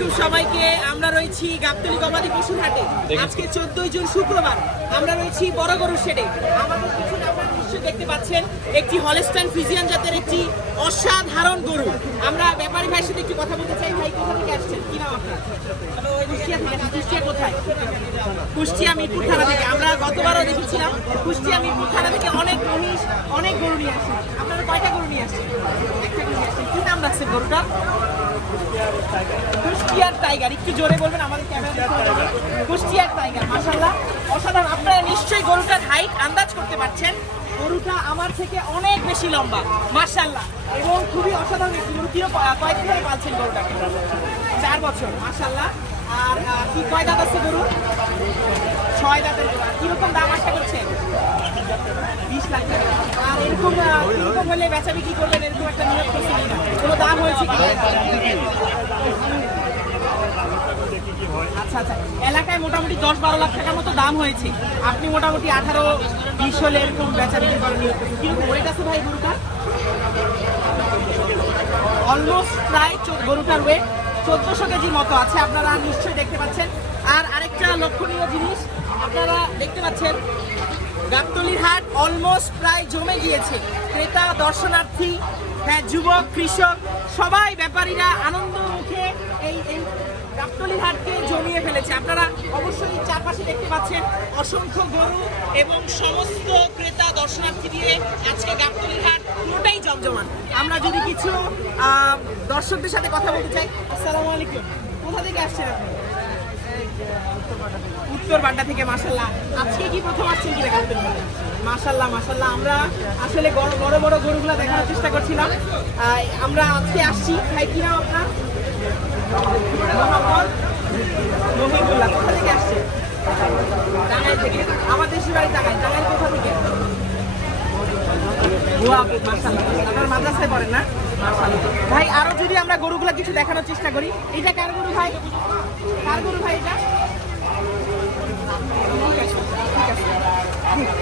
আলাইকুম সবাইকে আমরা রয়েছি গাবতলি গবাদি পশুর হাটে। আজকে চোদ্দই জুন শুক্রবার আমরা রয়েছি বড় গরুর শেডে। আমাদের পিছনে আপনারা নিশ্চয়ই দেখতে পাচ্ছেন একটি হলস্টাইন ফ্রিজিয়ান জাতের একটি অসাধারণ গরু। আমরা ব্যাপারী ভাইয়ের সাথে একটু কথা বলতে চাই। ভাই কোথা থেকে আসছেন? কি নাম আপনার? কুষ্টিয়া কোথায়? কুষ্টিয়া মিরপুর থানা থেকে। আমরা গতবারও দেখেছিলাম কুষ্টিয়া মিরপুর থানা থেকে অনেক মহিষ অনেক গরু নিয়ে আসছেন আপনারা কয়টা গরু নিয়ে আসছেন? একটা গরু নিয়ে আসছেন। কি নাম রাখছেন গরুটা? কুষ্টিয়ার টাইগার একটু জোরে বলবেন আমাদের ক্যামেরা কুষ্টিয়ার টাইগার মাশাল্লাহ অসাধারণ আপনারা নিশ্চয়ই গরুটার হাইট আন্দাজ করতে পারছেন। গরুটা আমার থেকে অনেক বেশি লম্বা মাশাল্লাহ এবং খুবই অসাধারণ একটি গরু। কিরো কয়েকদিন ধরে পালছেন গরুটাকে চার বছর মাশাল্লাহ আর কি কয় দাঁত আছে গরু ছয় দাঁতের গরু। আর কীরকম দাম আশা করছেন? বিশ লাখ আর এরকম আহ, এরকম হলে করবেন? এরকম একটা নিয়োগ করছেন কোনো দাম হয়েছে কি? আচ্ছা আচ্ছা। এলাকায় মোটামুটি দশ বারো লাখ টাকার মতো দাম হয়েছে। আপনি মোটামুটি আঠারো, বিশ হলে এরকম বেচা বিক্রি করেন। কীরকম ওয়েট আছে ভাই গরুটা অলমোস্ট প্রায় গরুটার ওয়েট চোদ্দশো কেজির মতো আছে, আপনারা নিশ্চয়ই দেখতে পাচ্ছেন। আর আরেকটা লক্ষণীয় জিনিস, আপনারা দেখতে পাচ্ছেন, গাবতলির হাট অলমোস্ট প্রায় জমে গিয়েছে। ক্রেতা, দর্শনার্থী হ্যাঁ যুবক, কৃষক, সবাই, ব্যাপারীরা আনন্দ মুখে এই গাবতলির হাটকে জমিয়ে ফেলেছে। আপনারা অবশ্যই চারপাশে দেখতে পাচ্ছেন অসংখ্য গরু এবং সমস্ত ক্রেতা, দর্শনার্থী দিয়ে আজকে গাবতলির হাট পুরোটাই জমজমান আমরা যদি কিছু দর্শকদের সাথে কথা বলতে চাই, আসসালামু আলাইকুম। কোথা থেকে আসছেন আপনি? উত্তর বাড্ডা থেকে মাসাল্লাহ আজকে কি প্রথম আসছেন কি গাবতলি মাসাল্লাহ মাসাল্লাহ আমরা আসলে বড় বড় গরুগুলো দেখার চেষ্টা করছিলাম। আমরা আজকে আসছি। ভাই, কি নাম আপনার? কোথা থেকে আসছে আমার দেশের বাড়ি কোথা থেকে না ভাই আরও যদি আমরা গরুগুলো কিছু দেখানোর চেষ্টা করি এটা কার গরু ভাই? কার গরু ভাই এটা?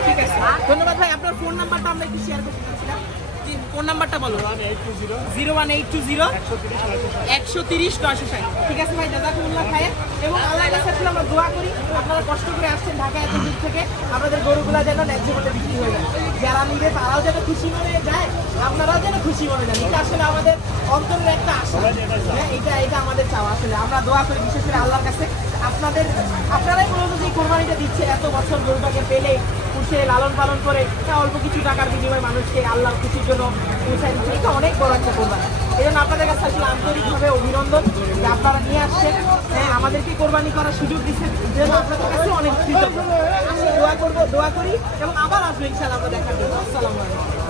ঠিক আছে, ধন্যবাদ ভাই আপনার ফোন নাম্বারটা আমরা একটু শেয়ার করতে চাচ্ছিলাম। ফোন নাম্বারটা বলো। Zero one eight two zero. একশো তিরিশ নয়শো ষাট। ঠিক আছে ভাই জাজাকুমুল্লাহ খায়ের। এবং আল্লাহ কাছে আসলে আমরা দোয়া করি আপনারা কষ্ট করে আসছেন ঢাকা এত দূর থেকে। আপনাদের গরুগুলা যেন ন্যায্য মূল্যে বিক্রি হয়ে যায়। যারা নিবে তারাও যেন খুশি মনে যায় আপনারাও যেন খুশি মনে যান এটা আসলে আমাদের অন্তরের একটা আশা। হ্যাঁ এটা এটা আমাদের চাওয়া আসলে। আমরা দোয়া করি বিশেষ করে আল্লাহর কাছে। আপনাদের আপনারাই মূলত যে কোরবানিটা দিচ্ছে এত বছর গরুটাকে পেলে পুষে লালন পালন করে অল্প কিছু টাকার বিনিময়ে মানুষকে আল্লাহর খুশির জন্য পৌঁছায় এটা অনেক বড় একটা কোরবানি। এই জন্য আপনাদের কাছে আসলে আন্তরিকভাবে অভিনন্দন যে আপনারা নিয়ে আসছেন। হ্যাঁ আমাদেরকে কোরবানি করার সুযোগ দিচ্ছেন। যেহেতু আপনাদের কাছে অনেক কৃতজ্ঞ। দোয়া করব, দোয়া করি এবং আবার আসব ইনশাআল্লাহ দেখার জন্য। আসসালামু আলাইকুম।